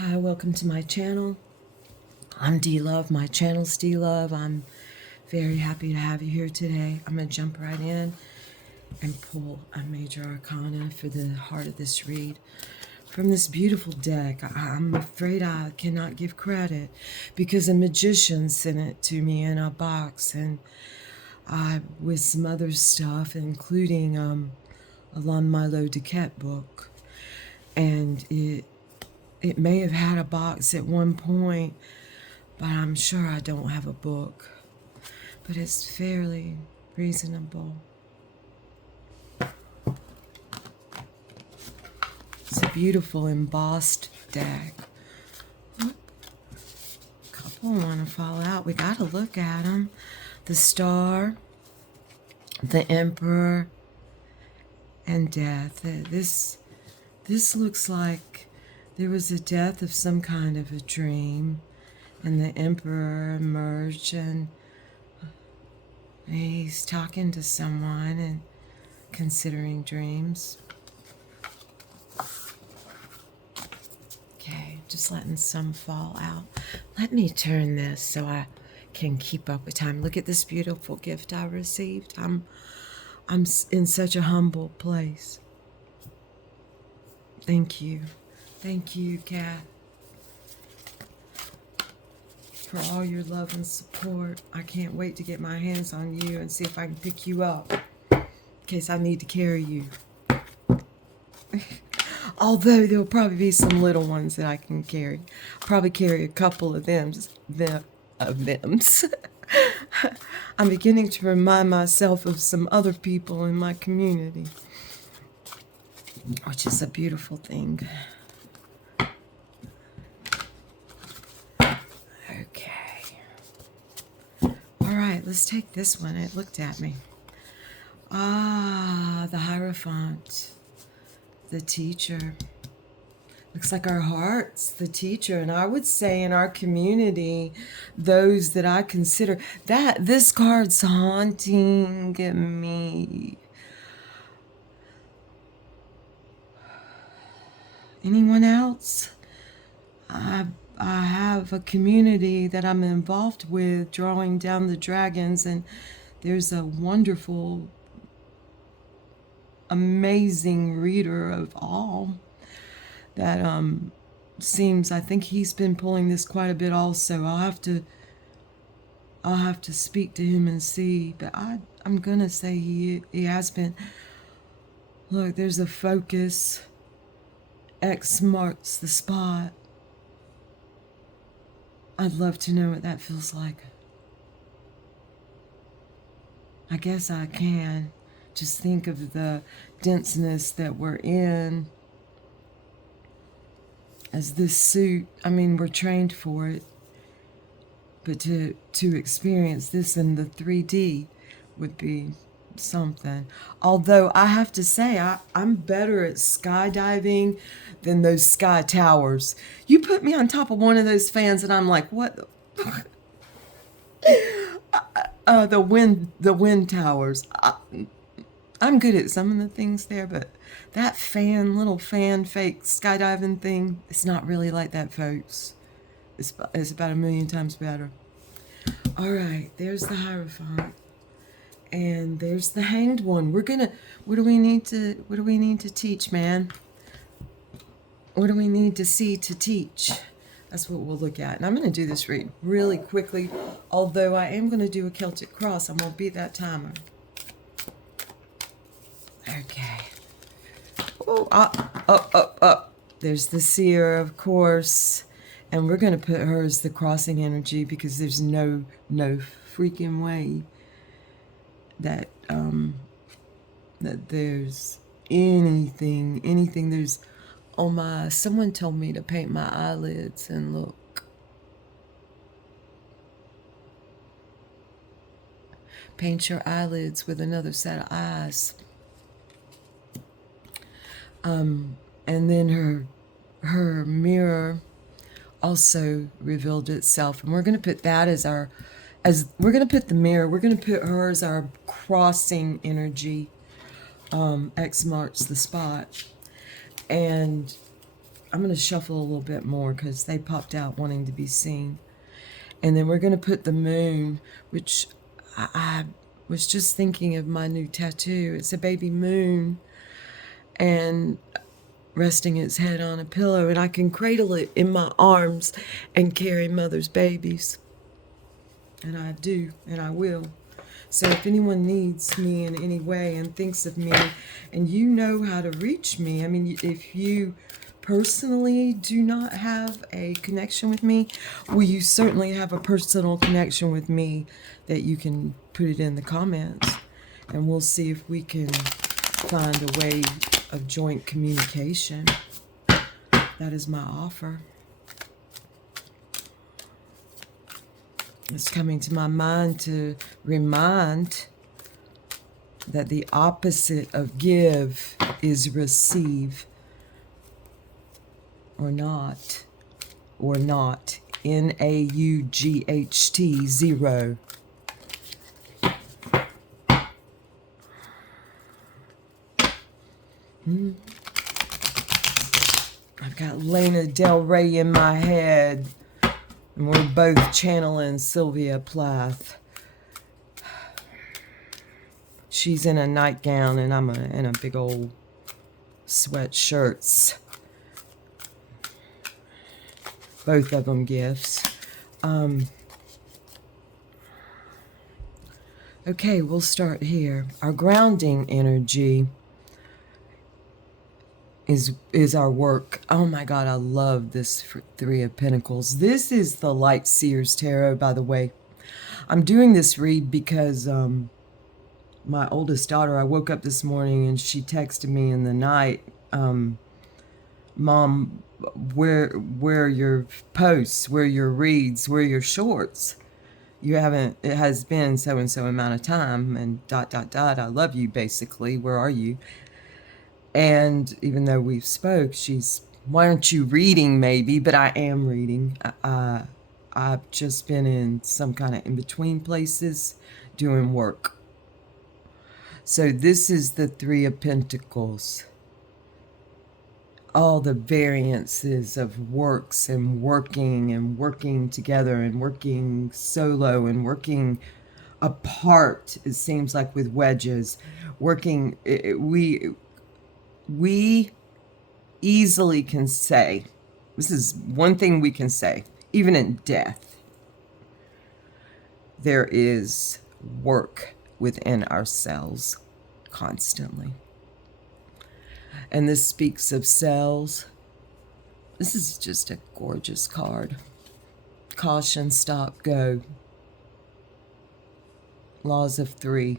Hi, welcome to my channel. I'm D-Love. My channel's D-Love. I'm very happy to have you here today. I'm going to jump right in and pull a major arcana for the heart of this read from this beautiful deck. I'm afraid I cannot give credit because a magician sent it to me in a box, and with some other stuff, including a Lon Milo DeQuette book. And it may have had a box at one point, but I'm sure I don't have a book. But it's fairly reasonable. It's a beautiful embossed deck. A couple want to fall out. We got to look at them. The Star, the Emperor, and Death. This looks like there was a death of some kind of a dream, and the Emperor emerged, and he's talking to someone and considering dreams. Okay, just letting some fall out. Let me turn this so I can keep up with time. Look at this beautiful gift I received. I'm in such a humble place. Thank you. Thank you, Kat, for all your love and support. I can't wait to get my hands on you and see if I can pick you up in case I need to carry you. Although there'll probably be some little ones that I can carry. Probably carry a couple of thems. I'm beginning to remind myself of some other people in my community, which is a beautiful thing. Okay. All right, let's take this one. It looked at me. The Hierophant, the teacher. Looks like our heart's the teacher, and I would say in our community, those that I consider that this card's haunting me. Anyone else? I have a community that I'm involved with, drawing down the dragons, and there's a wonderful, amazing reader of all that seems, I think he's been pulling this quite a bit also. I'll have to speak to him and see, but I'm gonna say he has been. Look, there's a focus. X marks the spot. I'd love to know what that feels like. I guess I can. Just think of the denseness that we're in as this suit. I mean, we're trained for it, but to experience this in the 3D would be something. Although I have to say, I'm better at skydiving than those sky towers. You put me on top of one of those fans and I'm like, what the wind towers. I'm good at some of the things there, but that little fan fake skydiving thing, it's not really like that, folks. It's about a million times better. All right, there's the Hierophant. And there's the Hanged One. What do we need to teach, man? What do we need to see to teach? That's what we'll look at. And I'm going to do this read really quickly, although I am going to do a Celtic cross. I'm going to beat that timer. Okay. Oh, up. There's the Seer, of course. And we're going to put her as the crossing energy because there's no freaking way that that there's anything. There's, oh my, someone told me to paint my eyelids, and look. Paint your eyelids with another set of eyes. And then her mirror also revealed itself, and we're going to put that as we're going to put the mirror, we're going to put her as our crossing energy. X marks the spot. And I'm going to shuffle a little bit more because they popped out wanting to be seen. And then we're going to put the moon, which I was just thinking of my new tattoo. It's a baby moon and resting its head on a pillow, and I can cradle it in my arms and carry mother's babies. And I do, and I will. So if anyone needs me in any way and thinks of me, and you know how to reach me, I mean, if you personally do not have a connection with me, well, you certainly have a personal connection with me that you can put it in the comments, and we'll see if we can find a way of joint communication. That is my offer. It's coming to my mind to remind that the opposite of give is receive, or not, naught. N-A-U-G-H-T, 0. I've got Lana Del Rey in my head, and we're both channeling Sylvia Plath. She's in a nightgown, and I'm in a big old sweatshirts. Both of them gifts. Okay, we'll start here. Our grounding energy is our work. Oh my God, I love this Three of Pentacles. This is the Light Seers Tarot, by the way. I'm doing this read because my oldest daughter, I woke up this morning and she texted me in the night, Mom, where are your posts, where are your reads, where are your shorts? You haven't, it has been so and so amount of time, and ... I love you, basically. Where are you? And even though we've spoke, she's, why aren't you reading, maybe? But I am reading. I've just been in some kind of in-between places doing work. So this is the Three of Pentacles. All the variances of works and working together and working solo and working apart, it seems like, with wedges. Working, we easily can say, this is one thing we can say, even in death, there is work within ourselves constantly. And this speaks of cells. This is just a gorgeous card. Caution, stop, go. Laws of 3.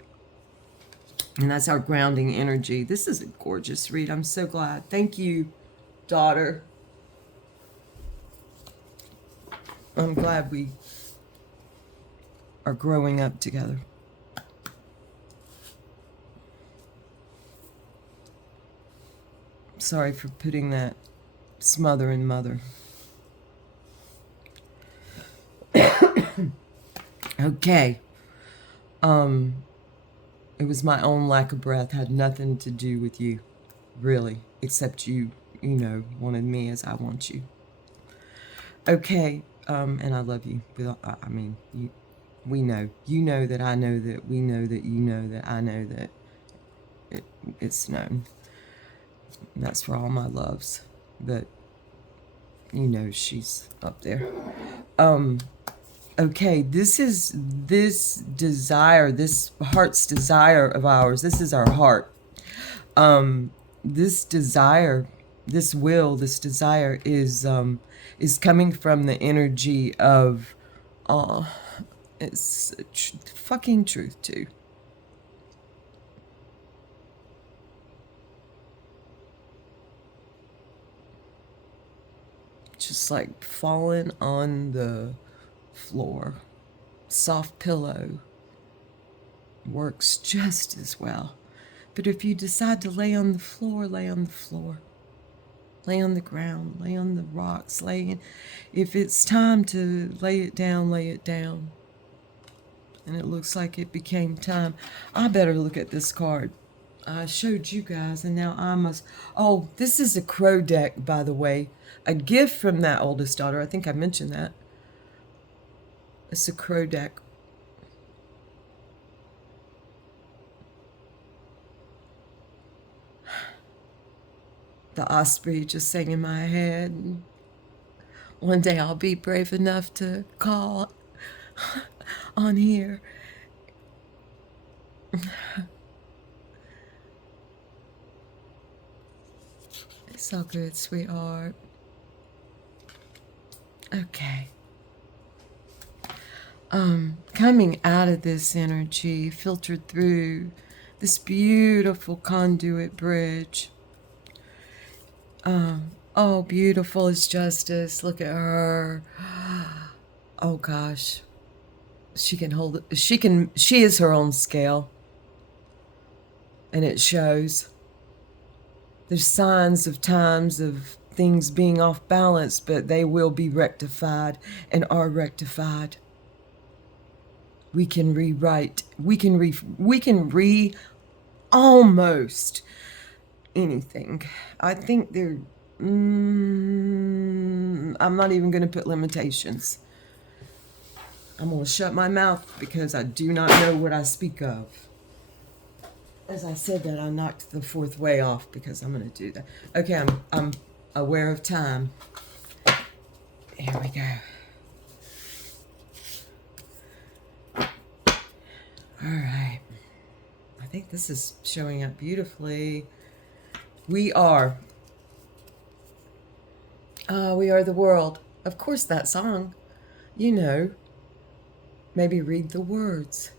And that's our grounding energy. This is a gorgeous read. I'm so glad. Thank you, daughter. I'm glad we are growing up together. Sorry for putting that smother in mother. Okay. It was my own lack of breath, had nothing to do with you, really, except you know, wanted me as I want you. Okay, and I love you. I mean, we know. You know that I know that we know that you know that I know that it's known. And that's for all my loves. But you know she's up there. Okay, this desire, this heart's desire of ours, this is our heart. This desire, this will, this desire is coming from the energy of, it's fucking truth too. Just like falling on the floor. Soft pillow works just as well. But if you decide to lay on the floor, lay on the floor. Lay on the ground, lay on the rocks, if it's time to lay it down, lay it down. And it looks like it became time. I better look at this card. I showed you guys, and now I must. Oh, this is a crow deck, by the way. A gift from that oldest daughter. I think I mentioned that. It's a crow deck. The osprey just sang in my head. One day I'll be brave enough to call on here. It's all good, sweetheart. Okay. Coming out of this energy, filtered through this beautiful conduit bridge. Oh, beautiful is Justice. Look at her. Oh gosh. She can hold it. She is her own scale. And it shows. There's signs of times of things being off balance, but they will be rectified and are rectified. We can rewrite. We can re almost anything. I think I'm not even going to put limitations. I'm going to shut my mouth because I do not know what I speak of. As I said that, I knocked the fourth way off because I'm going to do that. Okay, I'm aware of time. Here we go. All right. I think this is showing up beautifully. We are the world. Of course, that song, you know. Maybe read the words.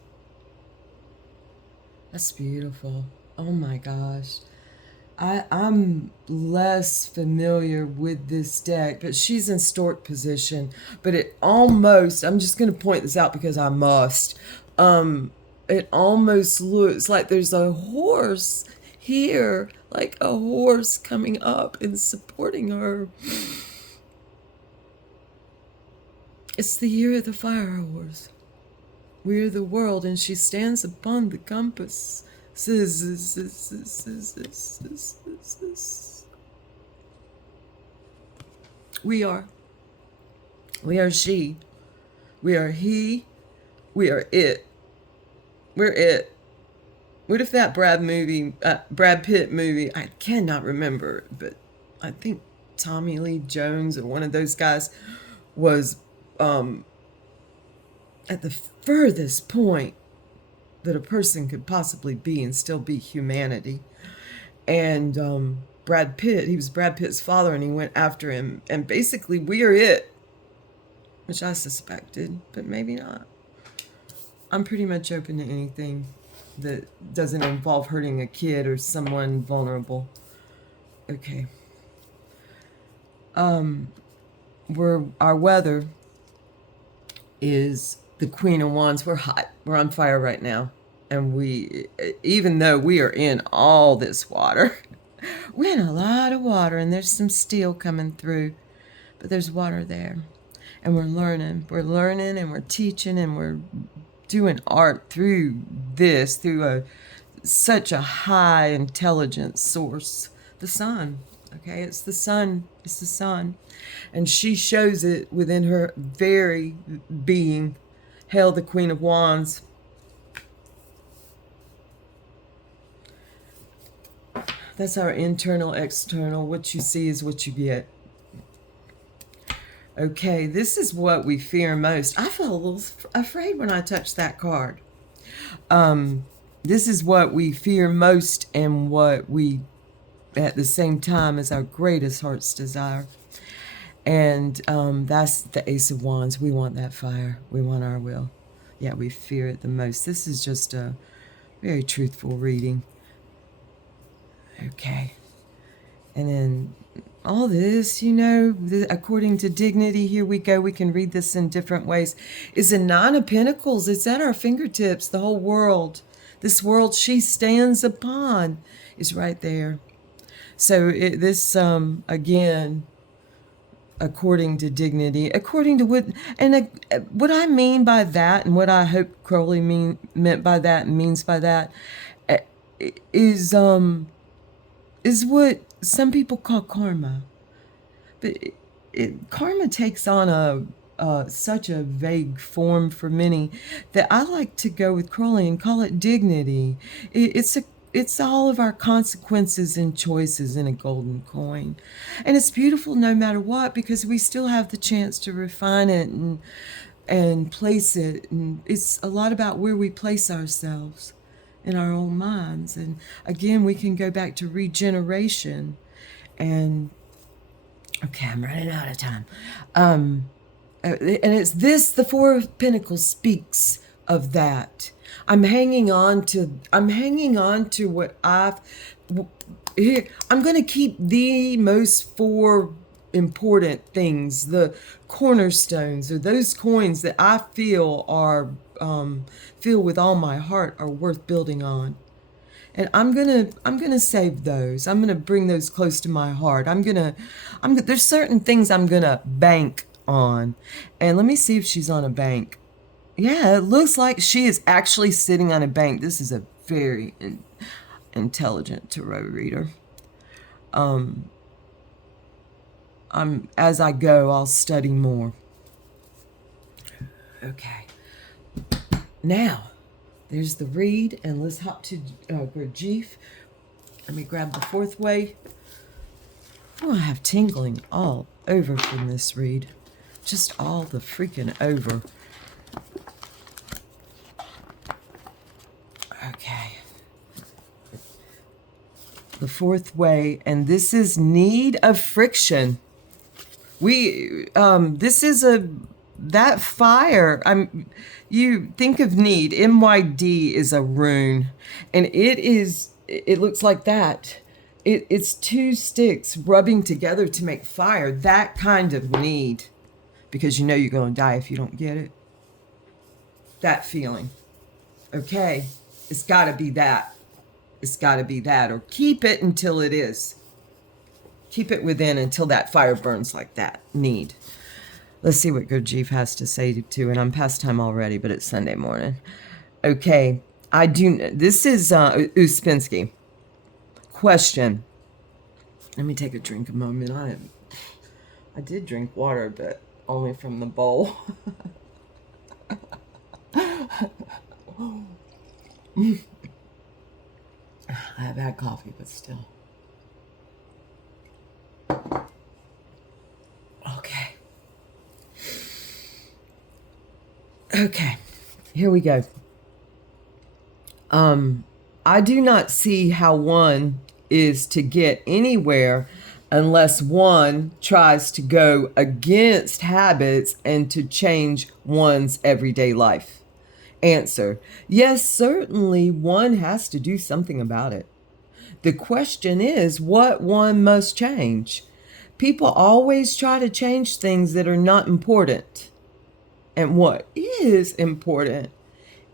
That's beautiful. Oh my gosh. I'm less familiar with this deck, but she's in stork position. But it almost, I'm just going to point this out because I must. It almost looks like there's a horse here, like a horse coming up and supporting her. It's the year of the fire horse. We are the world, and she stands upon the compass. We are she. We are he. We are it. We're it. What if that Brad Pitt movie, I cannot remember, but I think Tommy Lee Jones or one of those guys was at the furthest point that a person could possibly be and still be humanity. And Brad Pitt, he was Brad Pitt's father, and he went after him. And basically, we are it, which I suspected, but maybe not. I'm pretty much open to anything that doesn't involve hurting a kid or someone vulnerable. Okay. Our weather is the Queen of Wands. We're hot. We're on fire right now. And even though we are in all this water, we're in a lot of water, and there's some steel coming through, but there's water there. And we're learning. We're learning, and we're teaching, and we're doing art through such a high intelligence source, the sun. Okay, it's the sun. It's the sun. And she shows it within her very being. Hail the Queen of Wands. That's our internal, external. What you see is what you get. Okay, this is what we fear most. I felt a little afraid when I touched that card. This is what we fear most and what we, at the same time, is our greatest heart's desire. And that's the Ace of Wands. We want that fire. We want our will. Yeah, we fear it the most. This is just a very truthful reading. Okay. And then all this, you know, according to dignity, here we go. We can read this in different ways. Is a Nine of Pentacles. It's at our fingertips. The whole world. This world she stands upon is right there. So this, again, according to dignity, according to what, and what I mean by that, and what I hope Crowley meant by that and means by that, is what some people call karma. But karma takes on such a vague form for many that I like to go with Crowley and call it dignity. It's all of our consequences and choices in a golden coin. And it's beautiful no matter what, because we still have the chance to refine it and place it. And it's a lot about where we place ourselves in our own minds. And again, we can go back to regeneration. And okay, I'm running out of time. And it's this, the Four of Pentacles speaks of that. I'm hanging on to what here. I'm going to keep the most four important things, the cornerstones, or those coins that I feel with all my heart are worth building on. And I'm gonna save those. I'm gonna bring those close to my heart. There's certain things I'm gonna bank on. And let me see if she's on a bank. Yeah, it looks like she is actually sitting on a bank. This is a very intelligent tarot reader. As I go, I'll study more. Okay. Now, there's the read, and let's hop to Gurdjieff. Let me grab the fourth way. Oh, I have tingling all over from this read. Just all the freaking over. Okay. The fourth way, and this is need of friction. This is that fire. You think of need. MYD is a rune, and it looks like that. It's two sticks rubbing together to make fire. That kind of need, because you know you're going to die if you don't get it. That feeling. Okay, it's got to be that. It's got to be that, or keep it until it is. Keep it within until that fire burns like that. Need. Let's see what Gurdjieff has to say to, and I'm past time already, but it's Sunday morning. Okay, this is Uspensky. Question. Let me take a drink a moment. I did drink water, but only from the bowl. I have had coffee, but still. Okay, here we go. I do not see how one is to get anywhere unless one tries to go against habits and to change one's everyday life. Answer: yes, certainly one has to do something about it. The question is what one must change. People always try to change things that are not important. And what is important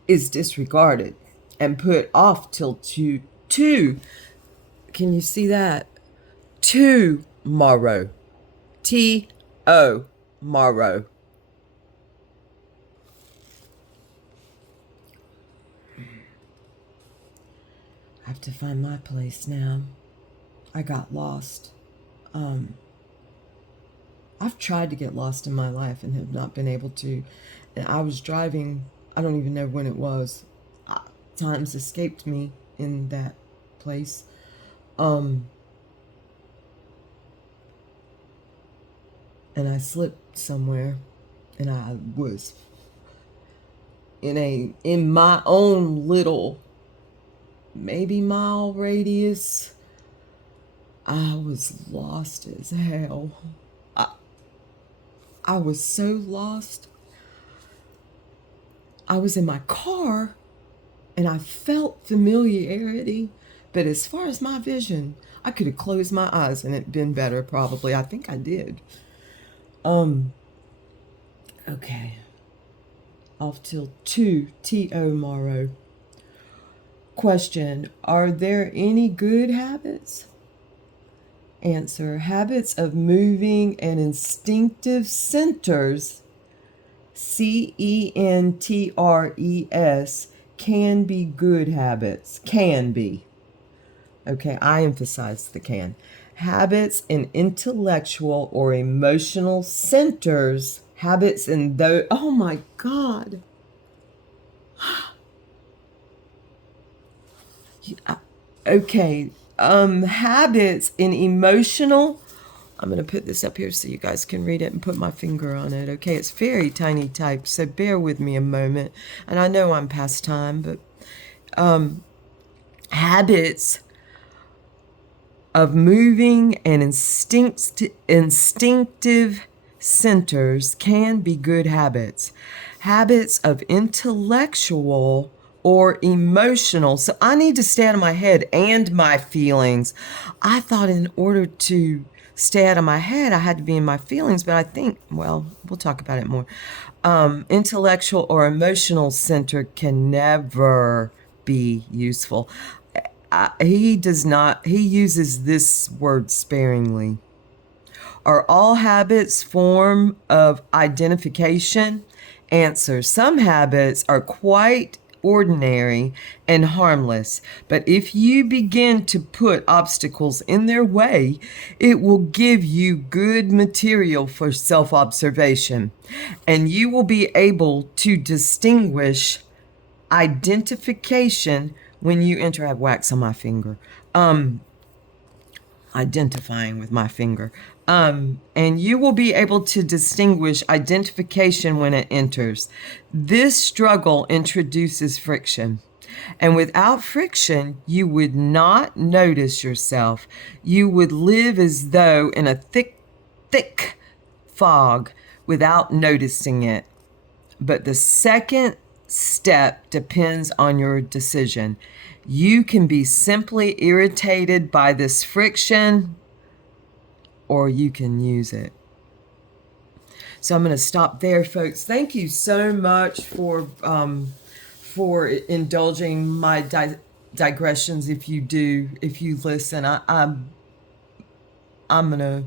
is disregarded and put off till two. Can you see that? Tomorrow. Tomorrow. I have to find my place now. I got lost. I've tried to get lost in my life and have not been able to. And I was driving, I don't even know when it was. Times escaped me in that place. And I slipped somewhere, and I was in my own little maybe mile radius. I was lost as hell. I was so lost. I was in my car and I felt familiarity, but as far as my vision, I could have closed my eyes and it'd been better probably. I think I did. Okay. Off till 2 tomorrow. Question: are there any good habits? Answer: habits of moving and instinctive centers, CENTRES, can be good habits. Can be. Okay, I emphasize the can. Habits in intellectual or emotional centers, habits in those, oh my God. Okay, habits in emotional, I'm going to put this up here so you guys can read it and put my finger on it. Okay, it's very tiny type, so bear with me a moment. And I know I'm past time, but habits of moving and instinctive centers can be good habits. Habits of intellectual or emotional. So I need to stay out of my head and my feelings. I thought in order to stay out of my head, I had to be in my feelings, but I think, well, we'll talk about it more. Intellectual or emotional center can never be useful. He uses this word sparingly. Are all habits form of identification? Answer: some habits are quite ordinary and harmless, but if you begin to put obstacles in their way, it will give you good material for self-observation, and you will be able to distinguish identification when you enter. I have wax on my finger. Identifying with my finger. And you will be able to distinguish identification when it enters. This struggle introduces friction. And without friction, you would not notice yourself. You would live as though in a thick, thick fog without noticing it. But the second step depends on your decision. You can be simply irritated by this friction, or you can use it. So I'm going to stop there, folks. Thank you so much for indulging my digressions. If you listen, I'm gonna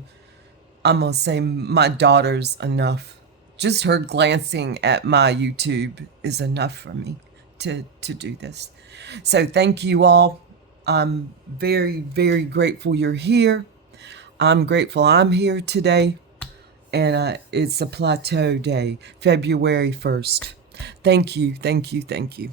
say my daughter's enough. Just her glancing at my YouTube is enough for me to do this. So thank you all. I'm very, very grateful you're here. I'm grateful I'm here today. And it's a plateau day, February 1st. Thank you, thank you, thank you.